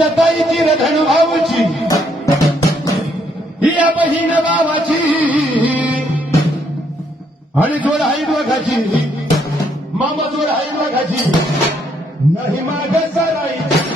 माझ्या ताईची रधन भाऊची ही या बहीण बाबाची आणि जोड आई दोघाची मामा जोड आई दोघाची नाही माग सराई